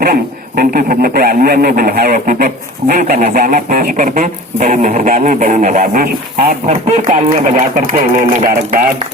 मोहतरम उनकी खिदमत आलिया में गुलहाए अकीदत गुल का नजाना पेश कर दे। बड़ी मेहरबानी, बड़ी नवाजिश। आप भरपूर तालियां बजा करके उन्हें मुबारकबाद।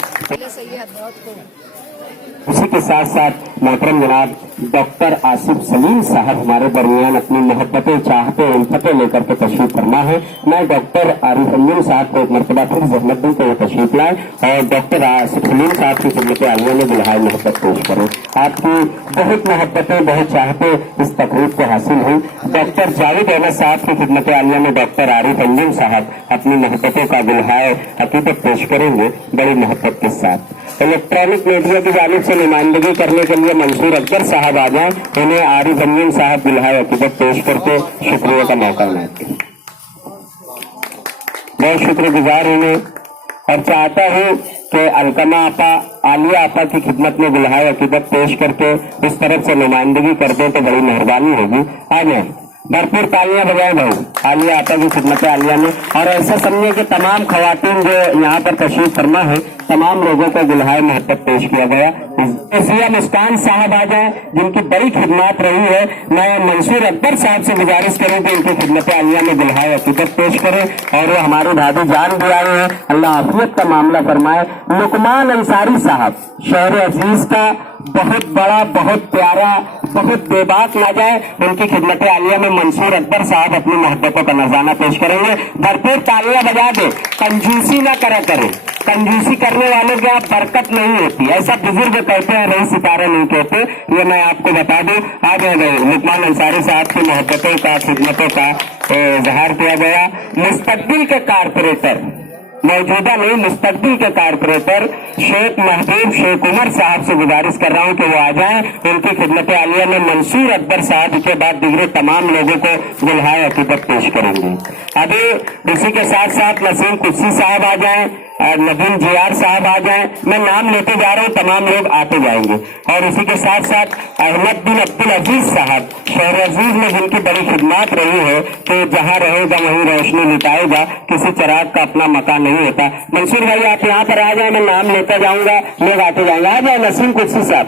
उसी के साथ साथ मोहतरम जनाब डॉक्टर आसिफ सलीम साहब हमारे दरमियान अपनी मोहब्बतें, चाहते, उल्फतें लेकर के तशरीफ फरमा है। मैं डॉक्टर आरिफ अंजुम साहब को एक मरतबा फिर जहमत दूं कि वो तशरीफ लाए और डॉक्टर आसिफ सलीम साहब की खिदमत आलिया में गुलहाए मोहब्बत पेश करें। आपकी बहुत मोहब्बतें, बहुत चाहते इस तकरीब को हासिल हुई। डॉक्टर जावेद अहमद साहब की खिदमत आलिया में डॉक्टर आरिफ अंजुम साहब अपनी मोहब्बतों का गुलहाए अकीदत पेश करेंगे बड़ी मोहब्बत के साथ। इलेक्ट्रॉनिक मीडिया की जानिब से नुमाइंदगी करने के लिए मंसूर अकबर साहब आ जाएं, उन्हें आरिफ अंजुम साहब गुलहाए अकीदत पेश करके शुक्रिया का मौका इनायत करें। बहुत शुक्रगुजार हूँ और चाहता हूँ कि अलकमा आपा, आलिया आपा की खिदमत में गुलहाए अकीदत पेश करके इस तरफ से नुमाइंदगी कर दें तो बड़ी मेहरबानी होगी। आ जाए, भरपूर तालियां बजाएं भाई आलिया आपा की खिदमत आलिया में। और ऐसा समझिए कि तमाम खवातीन जो यहाँ पर तशरीफ फरमा है, तमाम लोगों को गुलहाए मोहब्बत पेश किया गया। रजिया मुस्कान साहब आ जाए जिनकी बड़ी खिदमत रही है। मैं मंसूर अकबर साहब से गुजारिश करूँ कि इनकी खिदमत आलिया में गुलहाए अकीदत पेश करें और वो हमारे दादी जान भी आए हैं, अल्लाह आफियत का मामला फरमाए। लुकमान अंसारी साहब शहर अजीज का बहुत बड़ा, बहुत प्यारा, बहुत बेबाक ना जाए, उनकी खिदमत आलिया में मंसूर अकबर साहब अपनी मोहब्बतों का नजाना पेश करेंगे। भरपूर तालियां बजा दे, कंजूसी ना करा करें, कंजूसी करने वालों की आप बरकत नहीं होती, ऐसा बुजुर्ग कहते हैं, रही सितारे नहीं कहते, ये मैं आपको बता दूं। आ गए लुकमान अंसारी साहब की मोहब्बतों का, खिदमतों का इजहार किया गया। मुस्तकबिल के कारपोरेटर, मौजूदा नहीं मुस्तकबिल के कारपोरेटर शेख महबूब शेख उमर साहब से गुजारिश कर रहा हूं कि वो आ जाएं। उनकी खिदमत आलिया में मंसूर अकबर साहब के बाद दीगरे तमाम लोगों को गुलहाए अकीदत पेश करेंगे। अभी इसी के साथ साथ नसीम कुर्सी साहब आ जाएं, नदीम जियार साहब आ जाएं। मैं नाम लेते जा रहा हूं, तमाम लोग आते जाएंगे। और इसी के साथ साथ अहमद बिन अब्दुल अजीज साहब शहर अजीज में जिनकी बड़ी खिदमत रही है कि जहां रहेगा वहीं रोशनी लुटाएगा, किसी चिराग का अपना मकान नहीं होता। मंसूर भाई आप यहाँ पर आ जाए, मैं नाम लेता जाऊंगा, लोग आते जाएंगे। आ जाए नसीम कुर्सी साहब,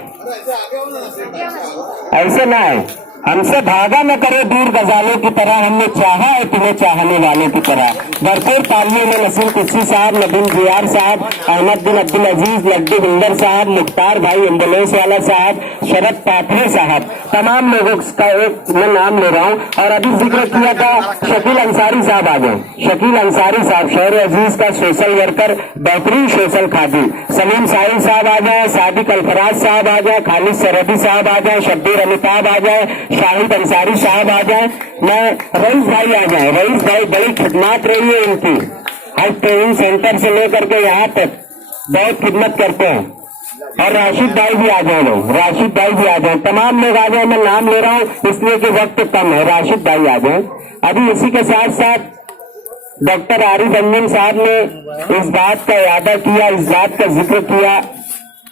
ऐसे ना है, हमसे भागा न करे दूर गजालों की तरह, हमने चाहा है तुम्हें चाहने वालों की तरह। भरपूर तालियों में नसीम कुर्सी साहब, नदीम जियार साहब, अहमद बिन अब्दुल अजीज, लड्डू बिंदर साहब, मुख्तार भाई एम्बुलेंस वाला साहब, शरद पाठरे साहब, तमाम लोगों का एक मैं नाम ले रहा हूँ। और अभी जिक्र किया था शकील अंसारी साहब आ गए, शकील अंसारी साहब शहर अजीज का सोशल वर्कर, बेहतरीन सोशल खादिम। सलीम साहिल साहब आ जाए, सादिक अल्फराज साहब आ जाए, खालिद सरहदी साहब आ जाए, शब्बीर अमिताभ आ जाए, शाहिद अंसारी साहब आ जाए, मैं रईस भाई आ जाए। रईस भाई बड़ी खिदमत रही है इनकी, हर ट्रेनिंग सेंटर से लेकर के यहाँ तक बहुत खिदमत करते हैं। और राशिद भाई भी आ जाए, लोग राशिद भाई भी आ जाए, तमाम लोग आ जाए। मैं नाम ले रहा हूँ इसलिए कि वक्त कम है, राशिद भाई आ जाए। अभी इसी के साथ साथ डॉक्टर आरिफ अंजुम साहब ने इस बात का इरादा किया, इस बात का जिक्र किया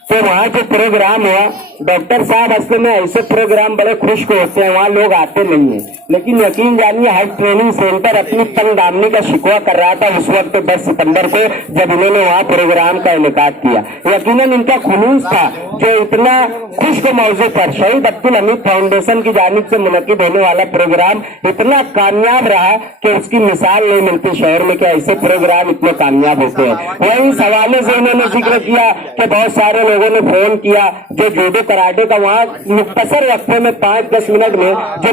तो वहाँ जो प्रोग्राम हुआ, डॉक्टर साहब असल में ऐसे प्रोग्राम बड़े खुश होते हैं, वहाँ लोग आते नहीं है, लेकिन यकीन जानिए हर ट्रेनिंग सेंटर अपनी तंगदामनी का शिकवा कर रहा था उस वक्त 10 सितंबर को जब इन्होंने वहाँ प्रोग्राम का इनेकाद किया। यकीनन इनका खुलूस था जो इतना खुश को मौजू पर शहीद अब्दुल हमीद फाउंडेशन की जानिब से मुनक्किद होने वाला प्रोग्राम इतना कामयाब रहा कि उसकी मिसाल नहीं मिलती शहर में कि ऐसे प्रोग्राम इतने कामयाब होते हैं। वही इस हवाले से उन्होंने जिक्र किया कि बहुत सारे लोगों ने फोन किया जो जूडो कराटे का वहाँ मुख्तसर वक्फे में 5-10 मिनट में जो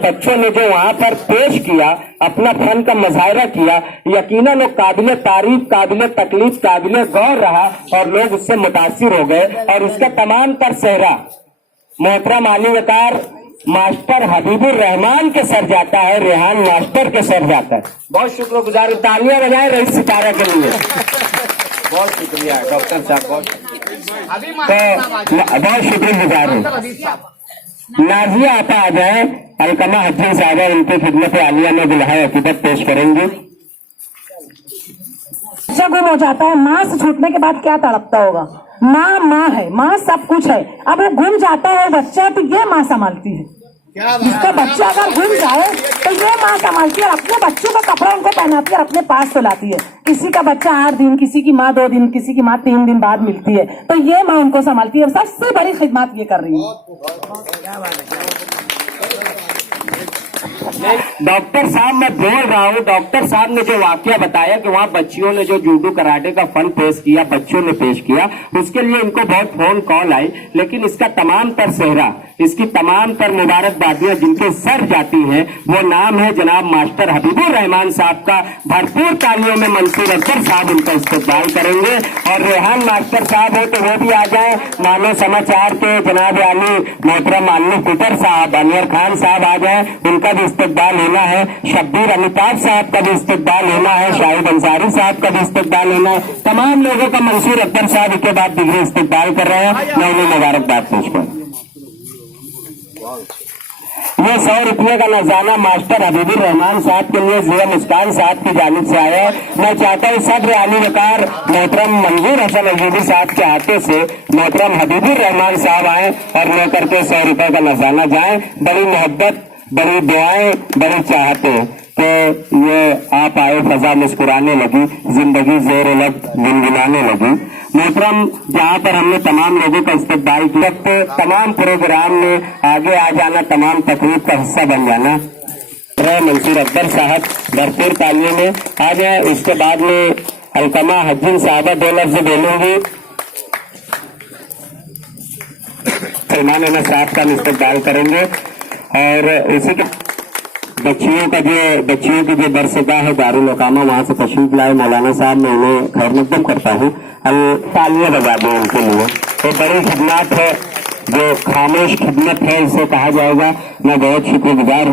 बच्चों ने जो वहाँ पर पेश किया, अपना फन का मुजाहरा किया, यकीनन वो काबिल तारीफ, काबिल तकलीफ, काबिल गौर रहा और लोग उससे मुतासिर हो गए। और इसका तमाम तर सेहरा मोहतरम आली वकार मास्टर हबीबुर रहमान के सर जाता है, रेहान मास्टर के सर जाता है। बहुत शुक्रगुजार, तालियां बजाएं रईस सितारा के लिए। बहुत शुक्रिया डॉक्टर साहब, बहुत शुक्रगुजार हूँ। नाजिया आपा आ जाए, अलकमा हसन साहब उनकी खिदमत आलिया में गुलहाए अकीदत पेश करेंगे। बच्चा गुम हो जाता है, माँ से छूटने के बाद क्या तड़पता होगा। माँ है, माँ सब कुछ है, अब वो गुम जाता है बच्चा तो ये माँ संभालती है। जिसका बच्चा अगर गुम जाए तो ये माँ संभालती है, अपने बच्चों का कपड़ा उनको पहनाती है और अपने पास तो लाती है। किसी का बच्चा 8 दिन, किसी की माँ 2 दिन, किसी की माँ 3 दिन बाद मिलती है, तो ये माँ उनको संभालती है। सबसे बड़ी खिदमत ये कर रही है। डॉक्टर साहब मैं बोल रहा हूँ, डॉक्टर साहब ने जो वाकया बताया कि वहाँ बच्चियों ने जो जूडो कराटे का फंड पेश किया, बच्चों ने पेश किया, उसके लिए इनको बहुत फोन कॉल आई, लेकिन इसका तमाम तर सेहरा, इसकी तमाम तर मुबारकबादियां जिनके सर जाती हैं, वो नाम है जनाब मास्टर हबीबुर रहमान साहब का। भरपूर तालियों में मंसूर अख्तर साहब उनका इस्तकबाल करेंगे। और रेहान मास्टर साहब हो तो वो भी आ जाए। मानो समाचार के जनाब आली मोहतरम आलू कुतर साहब, अनवर खान साहब आ जाए, उनका भी इस्तकबाल होना है। शब्बीर अमिताभ साहब का भी इस्तकबाल होना है। शाहिद अंसारी साहब का भी इस्तकबाल होना है। तमाम लोगों का मंसूर अख्तर साहब के बाद डिग्री इस्तकबाल कर रहे हैं। मैं उन्हें मुबारकबाद पेश करूं। ये 100 रुपये का नजराना मास्टर हबीबुर रहमान साहब के लिए जिया मुस्कान साहब की जानिब से आया है। मैं चाहता हूँ सदर आली वकार मोहतरम मंजूर हसन अयूबी साहब के हाथों से मोहतरम हबीबुर रहमान साहब आए और लेकर के 100 रुपये का नजराना जाए। बड़ी मोहब्बत, बड़ी दुआएं, बड़ी चाहते कि ये आप आए, फजा मुस्कुराने लगी, जिंदगी ज़ेर लग गुनगुनाने लगी। मोहतरम, जहाँ पर हमने तमाम लोगों का इस्तकबाल किया, तमाम प्रोग्राम में आगे आ जाना, तमाम तकरीब का हिस्सा बन जाना। मंसूर अख्तर साहब भरपूर तालियों में आ जाए। उसके बाद में अलकमा हज्जिन साहबा 2 लफ्ज बोलूंगी। सलमान अहमद साहब का इस्तकबाल करेंगे और उसी के बच्चियों की जो बरसगाह है दारुल अकामा, वहाँ से तशरीफ लाए मौलाना साहब, मैं उन्हें खैर मकदम करता हूँ। तालियां बजा दें उनके लिए। तो बड़ी खिदमत है, जो खामोश खिदमत है इसे कहा जाएगा। मैं बहुत शुक्रगुजार हूँ।